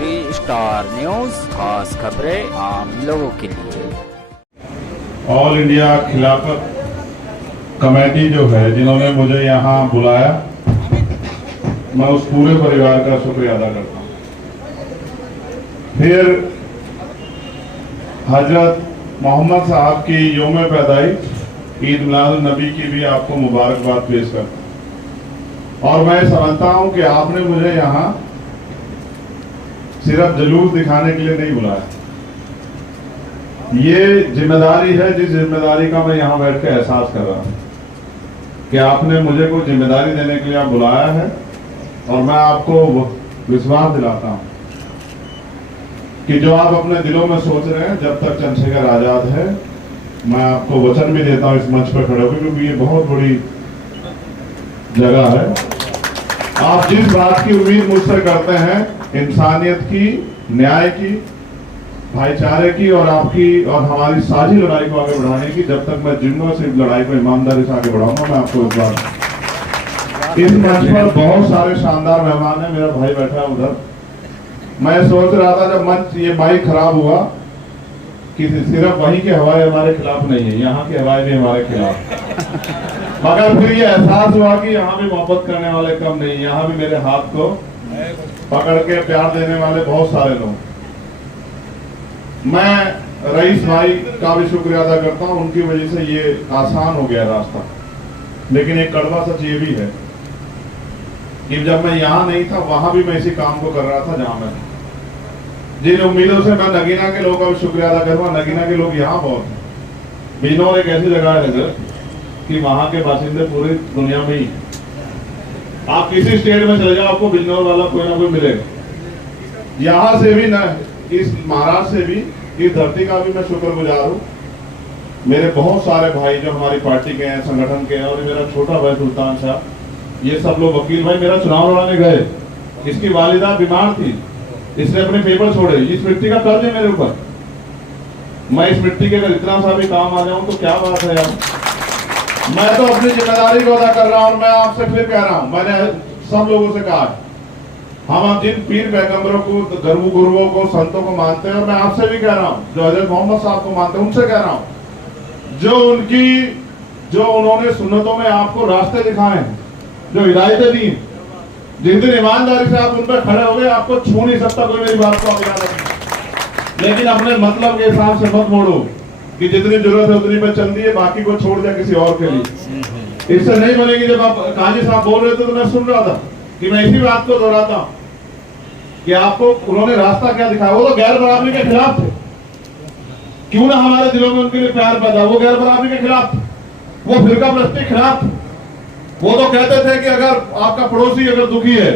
3 star news, खास खबरें आम लोगों के लिए। ऑल इंडिया खिलाफत कमेटी जो है जिन्होंने मुझे यहाँ बुलाया, मैं उस पूरे परिवार का शुक्रिया अदा करता हूँ। फिर हजरत मोहम्मद साहब की यौम पैदाइश ईद मिलाद नबी की भी आपको मुबारकबाद पेश करता हूँ। और मैं समझता हूँ कि आपने मुझे यहाँ सिर्फ जुलूस दिखाने के लिए नहीं बुलाया। ये जिम्मेदारी है जिस जिम्मेदारी का मैं यहाँ बैठ के एहसास कर रहा हूँ कि आपने मुझे कोई जिम्मेदारी देने के लिए आप बुलाया है, और मैं आपको विश्वास दिलाता हूँ कि जो आप अपने दिलों में सोच रहे हैं, जब तक चंद्रशेखर आजाद है, मैं आपको वचन भी देता हूँ इस मंच पर खड़े होकर, क्योंकि ये बहुत बड़ी जगह है। आप जिस बात की उम्मीद मुझसे करते हैं, इंसानियत की, न्याय की, भाईचारे की और आपकी और हमारी साझी लड़ाई को आगे बढ़ाने की, जब तक मैं जिम्मा से लड़ाई को ईमानदारी से आगे बढ़ाऊंगा, मैं आपको इस बात। इस मंच पर बहुत सारे शानदार मेहमान हैं। मेरा भाई बैठा है उधर। मैं सोच रहा था जब मंच ये माइक खराब हुआ कि सिर्फ वहीं की हवाएं हमारे खिलाफ नहीं है, यहाँ की हवाएं भी हमारे खिलाफ। मगर फिर ये एहसास हुआ कि यहाँ भी मोहब्बत करने वाले कम नहीं, यहाँ भी मेरे हाथ को पकड़ के प्यार देने वाले बहुत सारे लोग। मैं रईस भाई का भी शुक्रिया अदा करता हूँ, उनकी वजह से ये आसान हो गया रास्ता। लेकिन एक कड़वा सच ये भी है कि जब मैं यहाँ नहीं था, वहां भी मैं इसी काम को कर रहा था जहां मैं। जिन उम्मीदों से मैं नगीना के लोगों का भी शुक्रिया अदा करूंगा। नगीना के लोग यहाँ बहुत हैं। बिजनौर एक ऐसी जगह है सर कि वहां के बासिंदे पूरी दुनिया में ही, आप किसी स्टेट में चले जाओ, आपको बिजनौर वाला कोई ना कोई मिलेगा। यहाँ से भी ना, इस महाराष्ट्र से भी, इस धरती का भी मैं शुक्रगुजार हूँ। मेरे बहुत सारे भाई जो हमारी पार्टी के हैं, संगठन के हैं, और मेरा छोटा भाई सुल्तान साहब, ये सब लोग, वकील भाई मेरा चुनाव लड़ाने गए, इसकी वालिदा बीमार थी, इसने अपने पेपर छोड़े। इस मिट्टी का कर्ज है मेरे ऊपर। मैं इस मिट्टी के अगर इतना सा भी काम आ जाऊं तो क्या बात है यार। मैं तो अपनी जिम्मेदारी को अदा कर रहा हूं। मैं आपसे फिर कह रहा हूं, मैंने सब लोगों से कहा, हम अब जिन पीर पैगंबरों को, गुरुओं को, संतों को मानते हैं, और मैं आपसे भी कह रहा हूं जो हजरत मोहम्मद साहब को मानते हैं, उनसे कह रहा हूं, जो उन्होंने सुन्नतों में आपको रास्ते दिखाए हैं, जो हिदायतें दी, जिन दिन ईमानदारी से आप उन पर खड़े हो गए, आपको छू नहीं सकता कोई मेरी बात को याद रखना। लेकिन अपने मतलब के हिसाब से मत मोड़ो कि जितनी जरूरत है उतनी पे चल दिए, बाकी को छोड़ दिया किसी और के लिए। इससे नहीं बनेगी। जब आप काजी साहब बोल रहे थे तो मैं सुन रहा था कि मैं इसी बात को दोहराता हूं कि आपको उन्होंने रास्ता क्या दिखाया। वो तो गैर बराबरी के खिलाफ थे, क्यों ना हमारे दिलों में उनके लिए प्यार पैदा। वो गैर बराबरी के खिलाफ थे, वो फिरका परस्ती के खिलाफ थे। वो तो कहते थे कि अगर आपका पड़ोसी अगर दुखी है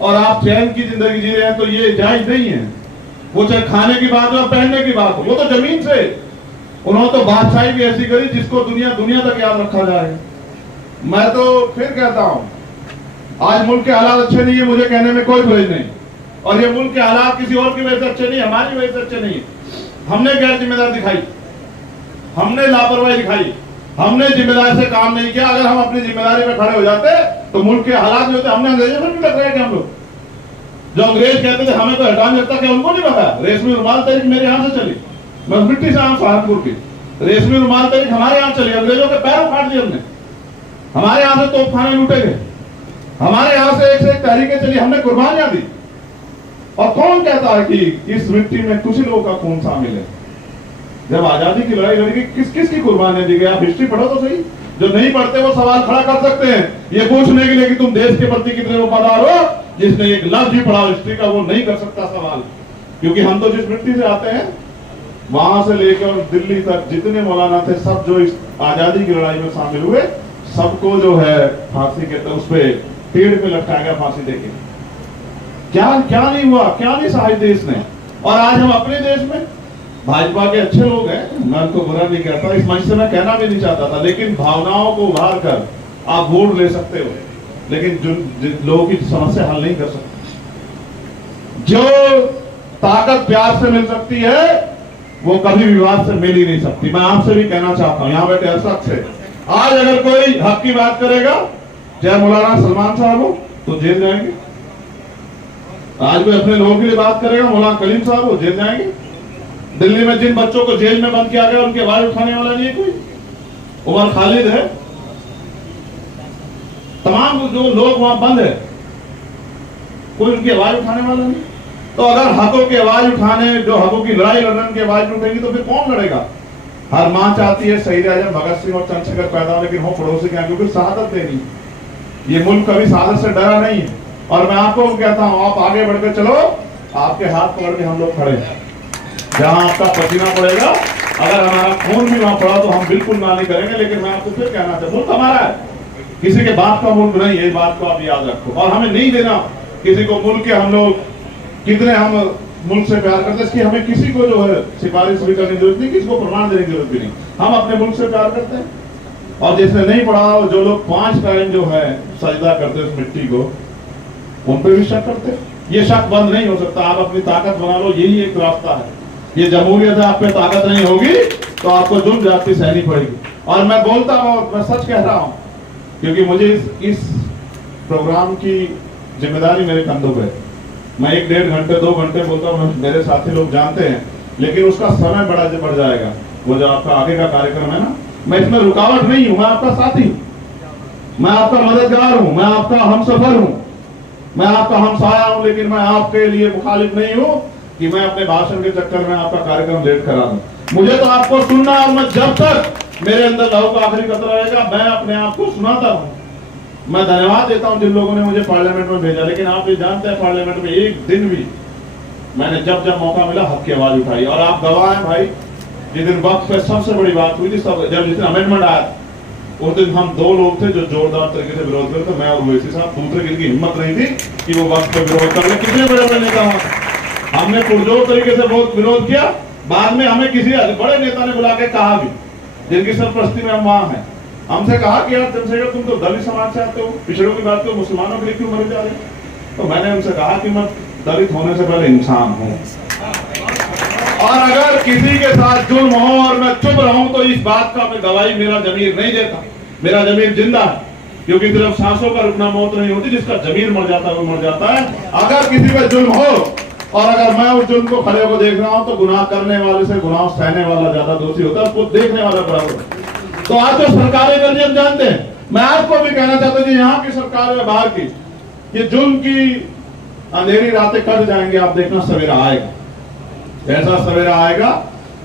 और आप चैन की जिंदगी जी रहे हैं तो ये जायज नहीं है। वो चाहे खाने की बात हो या पहनने की बात हो, वो तो जमीन से उन्होंने तो बादशाही भी ऐसी करी जिसको दुनिया तक याद रखा जाए। मैं तो फिर कहता हूं, आज मुल्क के हालात अच्छे नहीं है, मुझे कहने में कोई बुराई नहीं। और ये मुल्क के हालात किसी और की वजह से अच्छे नहीं, हमारी वजह से अच्छे नहीं है। हमने गैर जिम्मेदारी दिखाई, हमने लापरवाही दिखाई, हमने जिम्मेदारी से काम नहीं किया। अगर हम अपनी जिम्मेदारी में खड़े हो जाते तो मुल्क के हालात में होते। हमने अंग्रेजों में भी टकराए थे हम लोग। जो अंग्रेज कहते थे हमें तो हटा नहीं सकता, क्या उनको नहीं पता? रेशमी रुमाल तहरीक मेरे यहाँ से चली, मैं मिट्टी से आऊं सहारनपुर की। रेशमी रुमाल तहरीक हमारे यहाँ चली, अंग्रेजों के पैर उखाड़ दिए हमने। हमारे यहाँ से तोपखाने लूटे गए, हमारे यहाँ से एक तहरीकें चली, हमने कुर्बानियां दी। और कौन कहता है कि इस मिट्टी में कुछ लोगों का खून शामिल है? जब आजादी की लड़ाई लड़ी, किस किस की कुर्बानियां दी गई? आप हिस्ट्री पढ़ो तो सही। जो नहीं पढ़ते वो सवाल खड़ा कर सकते हैं ये पूछने के लिए कि तुम देश के प्रति कितने वफादार हो। जिसने एक लफ्ज भी पढ़ा हिस्ट्री का, वो नहीं कर सकता सवाल, क्योंकि हम तो जिस मिट्टी से आते हैं, वहां से लेकर दिल्ली तक जितने मौलाना थे, सब जो इस आजादी की लड़ाई में शामिल हुए, सबको जो है फांसी के उस पे पेड़ पे लटकाया गया, फांसी देके। क्या नहीं हुआ, क्या नहीं सहाय देश ने। और आज हम अपने देश में, भाजपा के अच्छे लोग हैं, मैं उनको बुरा नहीं कहता, इस मंच से मैं कहना भी नहीं चाहता था, लेकिन भावनाओं को उभार कर आप वोट ले सकते हो, लेकिन जिन लोगों की समस्या हल नहीं कर सकते। जो ताकत प्यार से मिल सकती है वो कभी विवाद से मिल ही नहीं सकती। मैं आपसे भी कहना चाहता हूं, यहाँ बैठे हर शख्स से, आज अगर कोई हक की बात करेगा, चाहे मौलाना सलमान साहब हो, तो जेल जाएंगे। आज कोई अपने लोगों के लिए बात करेगा? मौलाना कलीम साहब वो जेल जाएंगे। दिल्ली में जिन बच्चों को जेल में बंद किया गया उनकी आवाज उठाने वाला नहीं है कोई। उमर खालिद है, तमाम जो लोग वहां बंद है, कोई उनकी आवाज उठाने वाला नहीं। तो अगर हकों की आवाज उठाने, जो हकों की लड़ाई लड़ने की आवाज उठेगी तो फिर कौन लड़ेगा? हर मां चाहती है शहीद आजम भगत सिंह और चंद्रशेखर पैदा हो, लेकिन हो पड़ोसी के यहाँ, क्योंकि शहादत देनी। ये मुल्क कभी शहादत से डरा नहीं है। और मैं आपको कहता हूं, आप आगे बढ़कर चलो, आपके हाथ पकड़ के हम लोग खड़े हैं। जहां आपका पसीना पड़ेगा, अगर हमारा खून भी वहां पड़ा तो हम बिल्कुल ना नहीं करेंगे। लेकिन मैं आपको फिर कहना चाहता हूं, मुल्क हमारा है, किसी के बाप का मुल्क नहीं है, ये बात को आप याद रखो। और हमें नहीं देना किसी को मुल्क के। हम लोग कितने हम मुल्क से प्यार करते हैं, इसकी हमें किसी को जो है सिफारिश भी करने की जरूरत नहीं, किसी को प्रमाण देने की जरूरत भी नहीं। हम अपने मुल्क से प्यार करते हैं। और जिसने नहीं पढ़ा, जो लोग 5 टाइम जो है सजदा करते उस मिट्टी को, उन पर भी शक करते। ये शक बंद नहीं हो सकता। आप अपनी ताकत बना लो, यही एक रास्ता है। ये जमहूरियत है, आप पे ताकत नहीं होगी तो आपको जुल्म ज्यादती सहनी पड़ेगी। और मैं बोलता हूं, मैं सच कह रहा हूं, क्योंकि मुझे इस प्रोग्राम की जिम्मेदारी मेरे कंधों पे। मैं 1-1.5 घंटे 2 घंटे बोलता हूँ, मेरे साथी लोग जानते हैं, लेकिन उसका समय बड़ा बढ़ जाएगा। वो जो आपका आगे का कार्यक्रम है ना, मैं इसमें रुकावट नहीं हूं, मैं आपका साथी हूं, मैं आपका मददगार हूं, मैं आपका हमसफर हूं, मैं आपका हमसाया हूं। लेकिन मैं आपके लिए मुखालिफ नहीं हूं कि मैं अपने भाषण के चक्कर में आपका कार्यक्रम लेट करा दूं। मुझे तो आपको सुनना है, और मैं जब तक मेरे अंदर लहू का आखिरी कतरा रहेगा, मैं अपने आप को सुनाता हूं। मैं धन्यवाद देता हूं जिन लोगों ने मुझे पार्लियामेंट में भेजा, लेकिन आप ये जानते हैं पार्लियामेंट में एक दिन भी मैंने जब जब मौका मिला हक की आवाज उठाई। और आप गवाह हैं भाई, जिस दिन वक्त पे सबसे बड़ी बात हुई थी, सब जब जिस दिन अमेंडमेंट आया उस दिन हम 2 लोग थे जो जोरदार तरीके से विरोध करते, मैं और ओवैसी साहब। दूसरे की हिम्मत नहीं थी कि वो वक्त पे विरोध कर ले। कितने बड़े बड़े नेता वहां, हमने पुरजोर तरीके से बहुत विरोध किया। बाद में हमें किसी बड़े नेता ने बुला के कहा भी, जिनकी सरपरस्ती में हम वहां हैं, हमसे कहा कि यार चंद्रशेखर, तुम तो दलित समाज से आते हो, पिछड़ों की बात तो मुसलमानों के लिए क्यों मरे जा रहे? तो मैंने उनसे कहा कि मैं दलित होने से पहले इंसान हूं, और अगर किसी के साथ जुल्म हो और मैं चुप रहूं तो इस बात का मैं गवाही मेरा जमीर नहीं देता। मेरा जमीर जिंदा है, क्योंकि सिर्फ सांसों का रुकना मौत नहीं होती, जिसका जमीर मर जाता है वो मर जाता है। अगर किसी पे जुल्म हो और अगर मैं उस जुल्म को खड़े को देख रहा हूं तो गुनाह करने वाले से गुनाह सहने वाला ज्यादा दोषी होता है, उसको देखने वाला बराबर। तो आज जो सरकारें कर रही हम जानते हैं। मैं आपको भी कहना चाहता हूं, यहाँ की सरकार है, बाहर की, ये जुल्म की अंधेरी रातें कट जाएंगे। आप देखना सवेरा आएगा, ऐसा सवेरा आएगा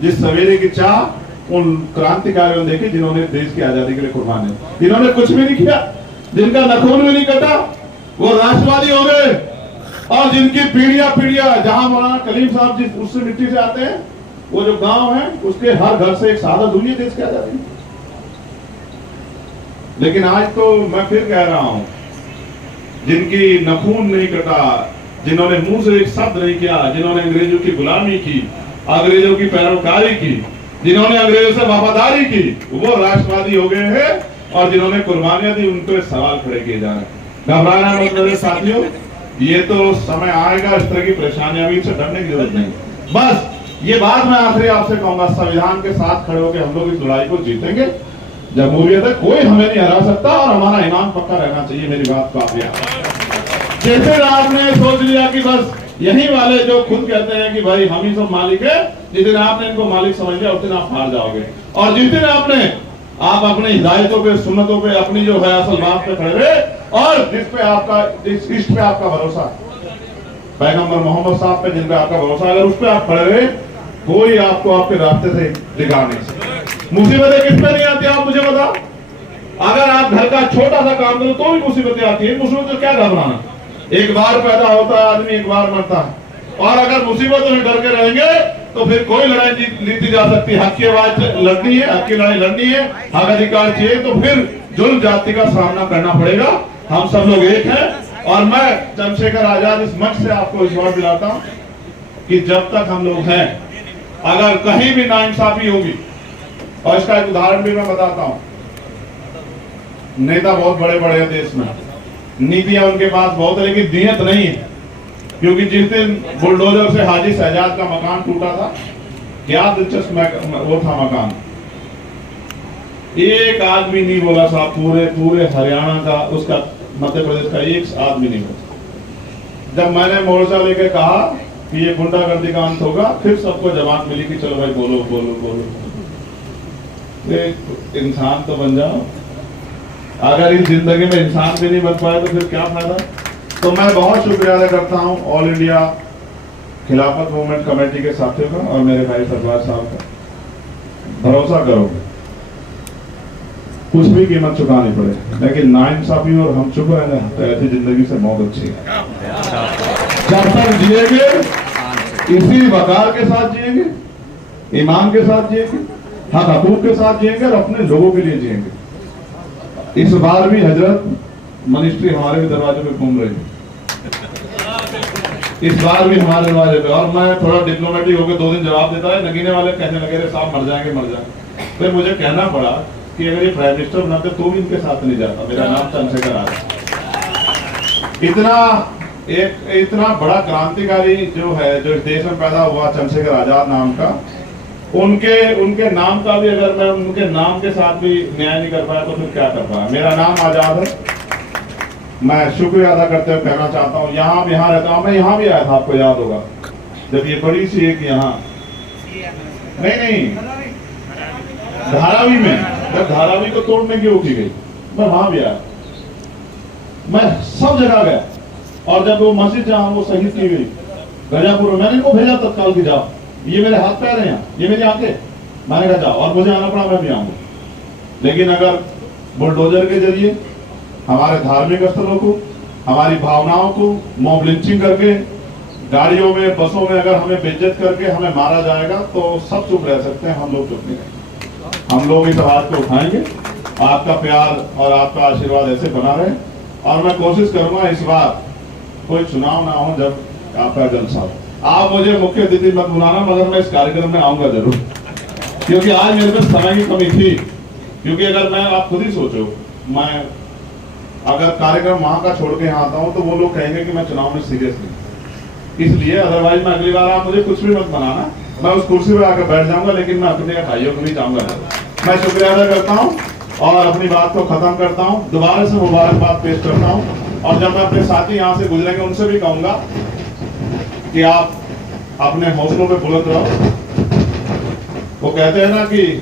जिस सवेरे की चाह उन क्रांतिकारियों ने देखी जिन्होंने देश की आजादी के लिए कुर्बान है, जिन्होंने कुछ भी नहीं किया, जिनका नखून भी नहीं कटा, वो राष्ट्रवादी हो गए। और जिनकी पीढ़ियां जहां मौलाना कलीम साहब जिस उससे मिट्टी से आते हैं, वो जो गांव है उसके हर घर से एक शहादत हुई है देश की आजादी। लेकिन आज तो मैं फिर कह रहा हूं, जिनकी नखून नहीं कटा, जिन्होंने मुंह से एक शब्द नहीं किया, जिन्होंने अंग्रेजों की गुलामी की, अंग्रेजों की पैरोकारी की, जिन्होंने अंग्रेजों से वफादारी की, वो राष्ट्रवादी हो गए हैं। और जिन्होंने कुर्बानियां दी, उन पर सवाल खड़े किए जा रहे हैं। घबराना मत मेरे साथियों, ये तो समय आएगा, इस तरह की परेशानियां भी, इनसे डरने की जरूरत नहीं। बस ये बात मैं आखिरी आपसे कहूंगा, संविधान के साथ खड़े होकर हम लोग इस लड़ाई को जीतेंगे। जमहूरियत है, कोई हमें नहीं हरा सकता, और हमारा ईमान पक्का रहना चाहिए। मेरी बात को आप याद, जैसे आपने सोच लिया कि बस यही वाले जो खुद कहते हैं कि भाई हम ही सब मालिक है, जिस दिन आपने इनको मालिक समझ लिया उस दिन आप हार जाओगे। और जिस दिन आप अपनी हिदायतों पे, सुन्नतों पे, अपनी जो है असल बात पे खड़े रहे, और जिस पे आपका, जिस इष्ट पे आपका भरोसा, पैगंबर मोहम्मद साहब पे जिन पे आपका भरोसा, अगर उस पे आप खड़े रहे, कोई आपको आपके रास्ते से दिखा नहीं सकता। मुसीबतें किस पे नहीं आती आप मुझे बताओ? अगर आप घर का छोटा सा काम करो तो भी मुसीबतें आती है। मुसीबत तो क्या घबराना, एक बार पैदा होता है आदमी, एक बार मरता है। और अगर मुसीबतों में डर के रहेंगे तो फिर कोई लड़ाई जीती जा सकती है। हक की आवाज लड़नी है, हक की लड़ाई लड़नी है, हक अधिकार चाहिए, तो फिर जुल्म जाति का सामना करना पड़ेगा। हम सब लोग एक हैं। और मैं चंद्रशेखर आजाद इस मंच से आपको विश्वास दिलाता हूं कि जब तक हम लोग हैं, अगर कहीं भी नाइंसाफी होगी, और इसका एक उदाहरण भी मैं बताता हूं, नेता बहुत बड़े बड़े हैं देश में, नीतियां उनके पास बहुत है, लेकिन नियत नहीं है। क्योंकि जिस दिन बुलडोजर से हाजी शहजाद का मकान टूटा था, क्या दिलचस्प वो था मकान, एक आदमी नहीं बोला साहब, पूरे हरियाणा का, उसका मध्य प्रदेश का एक आदमी नहीं बोला। जब मैंने मोर्चा लेके कहा कि ये गुंडागर्दी का अंत होगा, फिर सबको जवाब मिली कि चलो भाई बोलो बोलो बोलो। एक इंसान तो बन जाओ। अगर इस जिंदगी में इंसान भी नहीं बन पाए तो फिर क्या फायदा। तो मैं बहुत शुक्रिया अदा करता हूं ऑल इंडिया खिलाफत मूवमेंट कमेटी के साथियों का और मेरे भाई सरदार साहब का। भरोसा करो, कुछ भी कीमत चुकानी पड़े, लेकिन नाइंसाफी और हम चुप रहे तो ऐसी जिंदगी से मौत अच्छी है। जब तक जिएंगे इसी वकार के साथ जिएंगे, ईमान के साथ जिएंगे, हक हकूक के साथ जिएंगे और अपने लोगों के लिए जिएंगे। इस बार भी हजरत मिनिस्ट्री हमारे भी दरवाजे पे घूम रही है, इस बार भी हमारे दरवाजे पे। और मैं थोड़ा डिप्लोमेटिक होकर 2 दिन जवाब देता है, नगीने वाले कहने लगे रे साहब मर जाएंगे मर जाएंगे। फिर मुझे कहना पड़ा कि अगर ये प्राइम मिनिस्टर बनाते तो भी इनके साथ नहीं जाता, मेरा नाम चंद्रशेखर आजाद। इतना बड़ा क्रांतिकारी जो है, जो इस देश में पैदा हुआ चंद्रशेखर आजाद नाम का, उनके नाम का भी अगर मैं उनके नाम के साथ भी न्याय नहीं कर पाया तो फिर क्या कर पाया। मेरा नाम आजाद है। मैं शुक्रिया अदा करते हुए कहना चाहता हूँ, यहाँ रहता हूँ, मैं यहाँ भी आया था, आपको याद होगा, जब ये बड़ी सी एक यहाँ नहीं धारावी में, जब धारावी को तोड़ने की होती गई, मैं वहां भी आया, मैं सब जगह गया। और जब वो मस्जिद जहां वो शहीद की गई गजापुर में, मैंने इनको भेजा तत्काल की जाओ, ये मेरे हाथ पैर हैं, ये मेरी आंखें, मैंने कहा जाओ, और मुझे आना पड़ा, मैं भी आऊंगा। लेकिन अगर बुलडोजर के जरिए हमारे धार्मिक स्थलों को, हमारी भावनाओं को मॉब लिंचिंग करके, गाड़ियों में बसों में अगर हमें बेइज्जत करके हमें मारा जाएगा तो सब चुप रह सकते हैं, हम लोग चुप नहीं रहेंगे। हम लोग इस आवाज को उठाएंगे। आपका प्यार और आपका आशीर्वाद ऐसे बना रहे, और मैं कोशिश करूंगा इस बार कोई चुनाव ना हो जब आपका जलसा हो। आप मुझे मुख्य अतिथि मत बुलाना, मगर मैं इस कार्यक्रम में आऊंगा जरूर, क्योंकि आज मेरे पास समय की कमी थी। क्योंकि अगर मैं, आप खुद ही सोचो, मैं अगर कार्यक्रम वहां का छोड़ के यहाँ आता हूँ तो वो लोग कहेंगे कि मैं चुनाव में सीरियस नहीं, इसलिए अदरवाइज मैं अगली बार आप मुझे कुछ भी मत बनाना, मैं उस कुर्सी पे आकर बैठ जाऊंगा, लेकिन मैं अपने भाइयों को भी चाहूंगा। मैं शुक्रिया अदा करता हूँ और अपनी बात को खत्म करता हूँ। दोबारा से मुबारकबाद पेश करता हूँ, और जब मैं अपने साथी यहाँ से गुजरेंगे उनसे भी कहूंगा कि आप अपने हौसलों पे बुलंद रहो। वो कहते हैं ना कि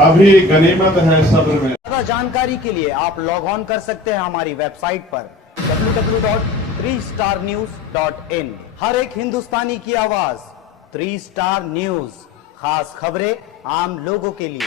अभी गनीमत है सब्र में। ज्यादा जानकारी के लिए आप लॉग ऑन कर सकते हैं हमारी वेबसाइट पर www.3starnews.in। हर एक हिंदुस्तानी की आवाज 3 स्टार न्यूज, खास खबरें आम लोगों के लिए।